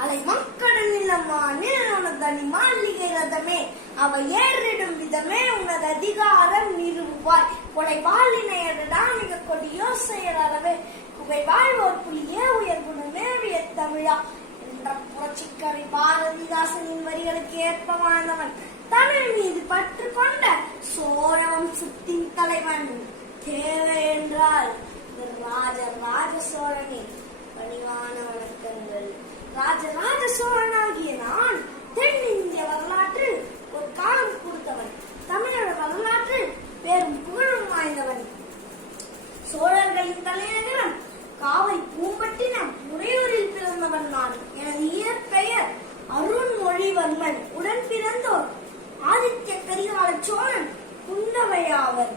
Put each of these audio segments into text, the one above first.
அலை மக்கடன் நிலமா நிலனுனதனி மாளிகை ரதமே. அவ ஏறிடும் விதமே உனது அதிகாரம் நிறுவுவாய். கொலை வாழினையடா மிக கொடியோ செயலறவே குகை வாழ்வோர் புலியே உயர் குணமேவிய தமிழா. என்ற புரட்சிக்கவி பாரதிதாசனின் வரிகளுக்கு ஏற்ப வாழ்ந்தவன் தமிழ் மீது பற்று கொண்ட சோழ வம்சத்தின் தலைவன். தேவை என்றால் இந்த ராஜ ராஜ சோழனே. பணிவான கரிகால சோழன் குந்தவையாவர்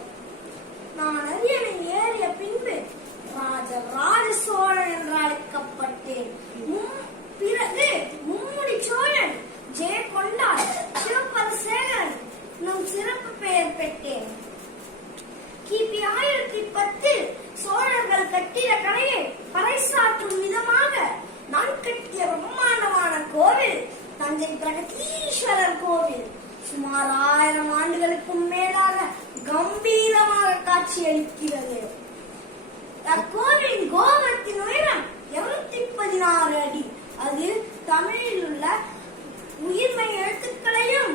நான் அரியணை ஏறிய பின்பு ராஜ ராஜ சோழன் என்று அழைக்கப்பட்டேன். பிறகு மும்முடி சோழன் ஜெய கொண்டான் சிவபரசேகரன் நம் சிறப்பு பெயர் பெற்றேன். கிபி ஆயிரத்தி பத்தில் சோழர்கள் கட்டிய கடையை பறைசாற்றும் விதமாக நான் கட்டிய பிரம்மாண்டமான கோவில் தஞ்சை பிரகதீஸ்வரர் சுமார் ஆயிரம் ஆண்டுகளுக்கும் மேலாக கம்பீரமாக காட்சியளிக்கிறது. அக்கோவிலின் கோபுரத்தின் உயரம் இருநூத்தி பதினாறு அடி. அது தமிழில் உள்ள உயிர்மை எழுத்துக்களையும்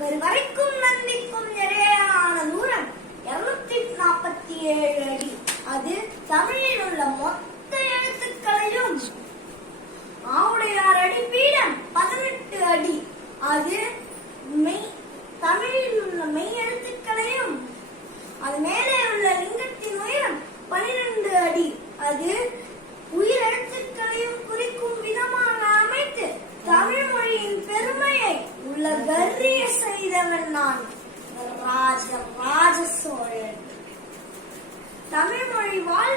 கருவறைக்கும் நந்திக்கும் இடையேயான தூரம் இருநூத்தி நாற்பத்தி ஏழு அடி. அது தமிழில் உள்ள மொத்த எழுத்துக்களையும். ஆவுடையார் அடி பீடம் பதினெட்டு அடி. அது செய்தவன் நான் ராஜ ராஜ சோழன். தமிழ் மொழி வாழ்